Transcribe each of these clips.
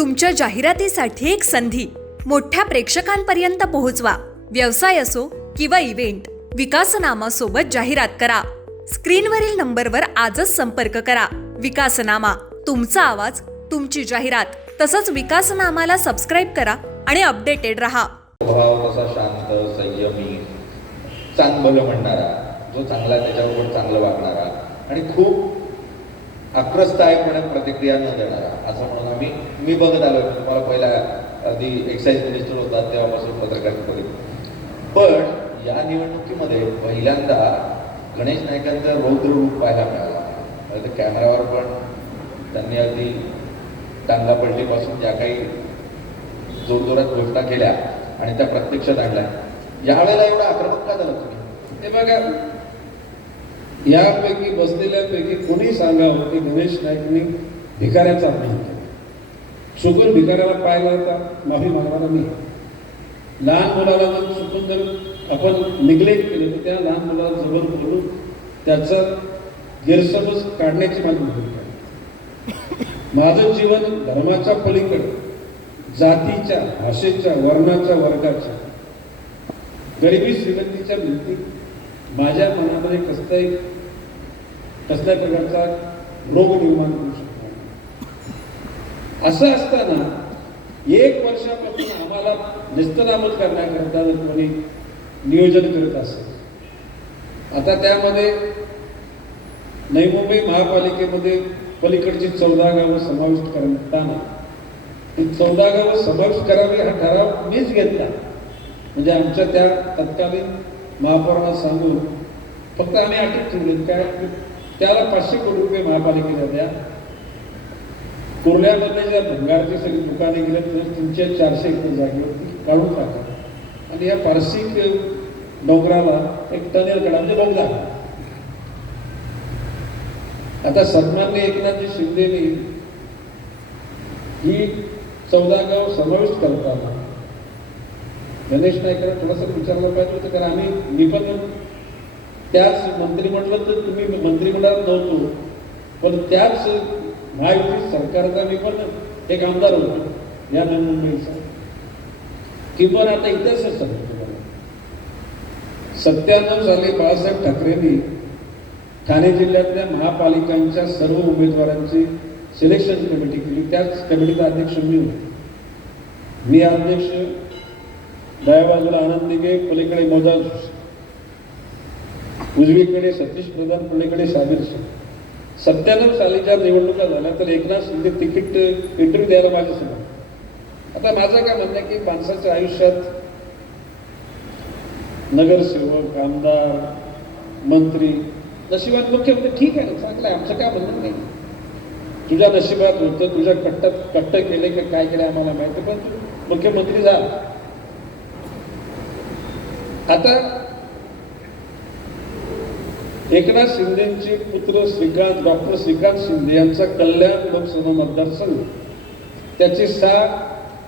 तुमच्या जाहिरातीसाठी एक संधी मोठ्या प्रेक्षकांपर्यंत पोहोचवा. व्यवसाय असो किंवा इव्हेंट, विकासनामा सोबत जाहिरात करा. स्क्रीनवरील नंबरवर आजच संपर्क करा. विकासनामा, तुमचा आवाज, तुमची जाहिरात. तसंच विकासनामाला सबस्क्राईब करा आणि अपडेटेड रहा. स्वभाव तसा शांत, संयमी, चांगलं म्हणणारा, जो चांगला त्याच्याबरोबर चांगलं वागणारा आणि खूप आक्रस्तायपणे प्रतिक्रिया न देणारा, असं म्हणून मी बघत आलो. मला पहिला आधी एक्साईज मिनिस्टर होता तेव्हापासून पत्रकारिता केली. पण या निवडणुकीमध्ये पहिल्यांदा गणेश नाईकांचं रौद्र रूप पाहायला मिळाला. कॅमेऱ्यावर पण त्यांनी अगदी टांगापलटीपासून ज्या काही जोरजोरात घोषणा केल्या आणि त्या प्रत्यक्षात आणल्या, यावेळेला एवढा आक्रमक का झाला तुम्ही? ते बघा, यापैकी बसलेल्यापैकी कोणी सांगावं की गणेश नाईकनी भिकाऱ्याचा अपमान केला. चुकून भिकाऱ्याला पाहिला होता, माफी मागणारा मी. लहान मुलाला जर चुकून जर आपण निग्लेक्ट केलं तर त्या लहान मुलाला जबर बोलून त्याचा गैरसमज काढण्याची माझी भूमिका आहे. माझं जीवन धर्माच्या पलीकडे, जातीच्या, भाषेच्या, वर्णाच्या, वर्गाच्या, गरिबी श्रीमंतीच्या भिंती माझ्या मनामध्ये कसल्या प्रकारचा रोग निर्माण करू शकतो. असं असताना 1 वर्षापासून आम्हाला निस्तनाबूत करण्याकरता जर कोणी नियोजन करत असेल, आता त्यामध्ये नवी मुंबई महापालिकेमध्ये पलीकडची 14 गावं समाविष्ट करताना 14 गावं समाविष्ट करावी हा ठराव मीच घेतला. म्हणजे आमच्या त्या तत्कालीन महापौरांना सांगून फक्त आम्ही अटक ठेवली काय, त्याला 500 कोटी रुपये महापालिकेला द्या. कुर्ल्यामध्ये ज्या भंगारची सगळी दुकाने गेल्या तर 300-400 एकर जागेवरती काढून टाका आणि या फारसी डोंगराला एक टनेल काढा, म्हणजे बोगदा. आता सन्माननीय एकनाथजी शिंदेनी ही 14 गाव समाविष्ट करताना गणेश नाईकांना थोडासा विचारला पाहिजे होतं. कारण मी पण त्याच मंत्रिमंडळात, तर तुम्ही मंत्रिमंडळात नव्हतो, पण त्याच महायुती सरकारचा मी पण एक आमदार होतो या नवी मुंबईचा. किंवा आता इतिहासच सांगतो तुम्हाला. 97 साली बाळासाहेब ठाकरेंनी ठाणे जिल्ह्यातल्या महापालिकांच्या सर्व उमेदवारांची सिलेक्शन कमिटी केली. त्याच कमिटीचा अध्यक्ष मी होतो. मी अध्यक्ष, डाव्या बाजूला आनंद दिघे, पलीकडे मोदाज, उजवीकडे सतीश प्रधान, पलीकडे शाबीर शेख. 97 सालीच्या निवडणुका झाल्या तर एकनाथ शिंदे तिकीट इंटरव्ह्यू द्यायला माझ्यासमोर. आता माझं काय म्हणणं आहे की माणसाच्या आयुष्यात नगरसेवक, आमदार, मंत्री, नशिबात मुख्यमंत्री ठीक आहे ना, चांगलं आहे, आमचं काय म्हणणं नाही. तुझ्या नशिबात होतं, तुझ्या कट्ट केले की काय केलं आम्हाला माहिती, पण तू मुख्यमंत्री झाला. आता एकनाथ शिंदेचे पुत्र डॉक्टर श्रीकांत शिंदे यांचा कल्याण लोकसभा मतदारसंघ, त्याचे 6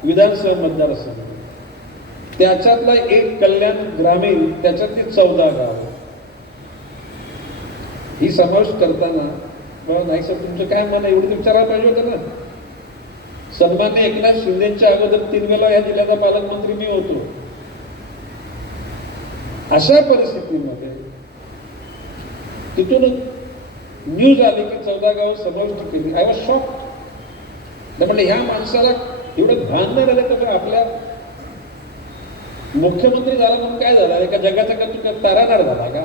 विधानसभा मतदारसंघ, त्याच्यातला एक कल्याण ग्रामीण, त्याच्यातली 14 गाव ही समाविष्ट करताना नाही सर तुमचं काय मन एवढं विचारायला पाहिजे होतं ना. सन्मान्य एकनाथ शिंदेच्या अगोदर 3 वेळा या जिल्ह्याचा पालकमंत्री मी होतो. अशा परिस्थितीमध्ये तिथून न्यूज आली की 14 गाव समाविष्ट केली. I was shocked. म्हणजे ह्या माणसाला एवढं भान नाही झालं तर आपल्या मुख्यमंत्री झाला म्हणून काय झालं, एका जगाचा का तुझा तारानार झाला का?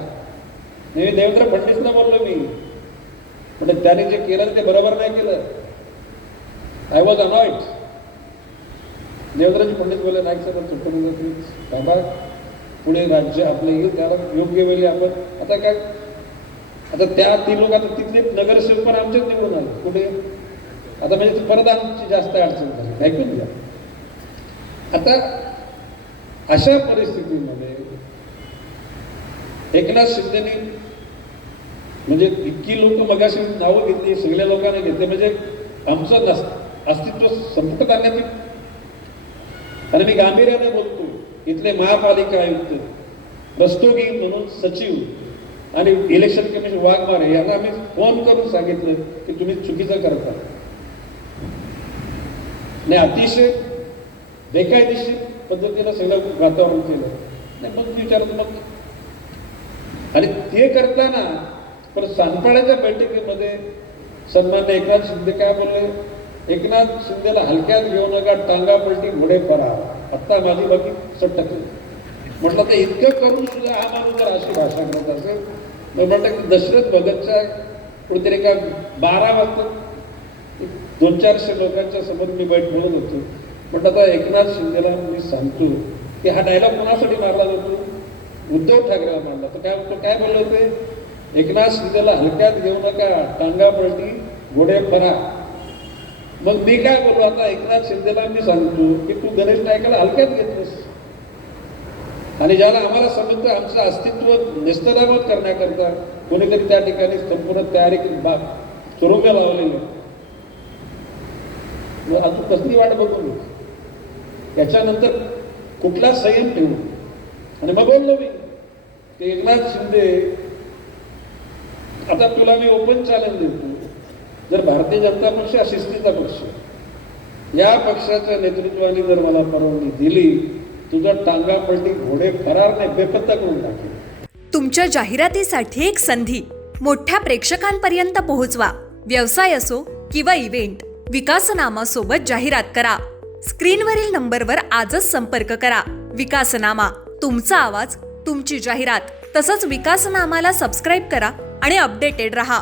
नाही, देवेंद्र फडणवीसला बोललो मी, म्हणजे त्याने जे केलं ते बरोबर नाही केलं. I was annoyed. Devendraji Fadnavis बोलले नाही सर सुटून बाबा पुढे राज्य आपलं येईल, त्याला योग्य वेळी आपण आता काय. आता त्या 3 लोक आता तिथले नगरसेवक पण आमच्याच निवडून आले कुठे. आता म्हणजे परत आमची जास्त अडचण झाली, ऐकून घ्या. आता अशा परिस्थितीमध्ये एकनाथ शिंदेनी म्हणजे इतकी लोक मगाशी नावं घेतली, सगळ्या लोकांना घेतले, म्हणजे आमचं अस्तित्व संपुष्टात आणण्याची. आणि मी गांभीर्याने बोलतो, इथले महापालिका आयुक्त, रस्तोगी म्हणून सचिव आणि इलेक्शन कमिशन वाघमारे यांना आम्ही फोन करून सांगितलं की तुम्ही चुकीचं करता. आणि अतिशय बेकायदेशीर पद्धतीनं सगळं वातावरण केलं. नाही मग विचारतो मग, आणि ते करताना पण सांगपाड्याच्या बैठकीमध्ये सन्मान्य एकनाथ शिंदे काय बोलले, एकनाथ शिंदेला हलक्यात घेऊ नका, टांगा पलटी घोडे फरा. आत्ता माझी बाकी सटकली. म्हटलं तर इतकं करून सुद्धा हा माणूस जर अशी भाषा करत असेल, तर म्हटलं की दशरथ भगतच्या कुठेतरी एका 12 वाजता 200-400 लोकांच्या समोर मी बैठ बोलत होतो. म्हटलं आता एकनाथ शिंदेला मी सांगतो की हा डायलॉग कोणासाठी मारला जातो, उद्धव ठाकरेला मारला. तर काय बोलले होते, एकनाथ शिंदेला हलक्यात घेऊ नका, टांगा पलटी घोडे फरा. मग मी काय बोललो, आता एकनाथ शिंदेला मी सांगतो की तू गणेश नाईकाला हलक्यात घेतोस, आणि ज्याला आम्हाला समजतं आमचं अस्तित्व नेस्तनाबूत करण्याकरता कोणीतरी त्या ठिकाणी संपूर्ण तयारी सुरुंग लावलेली. अजून कसली वाट बघू, त्याच्यानंतर कुठला संयम ठेवू. आणि मग बोललो मी की एकनाथ शिंदे, आता तुला मी ओपन चॅलेंज देतो, जर भारतीय जनता पक्ष हा शिस्तीचा पक्ष, या पक्षाच्या नेतृत्वाने जर मला परवानगी दिली, तुझा टांगा पलटी घोडे फरारने बेपत्ता करून टाकेल. तुमच्या जाहिरातीसाठी एक संधी मोठ्या प्रेक्षकांपर्यंत पोहोचवा. व्यवसाय असो किंवा इव्हेंट, विकासनामा सोबत जाहिरात करा. स्क्रीनवरील नंबरवर आजच संपर्क करा. विकासनामा, तुमचा आवाज, तुमची जाहिरात. तसंच विकासनामाला सबस्क्राईब करा आणि अपडेटेड रहा.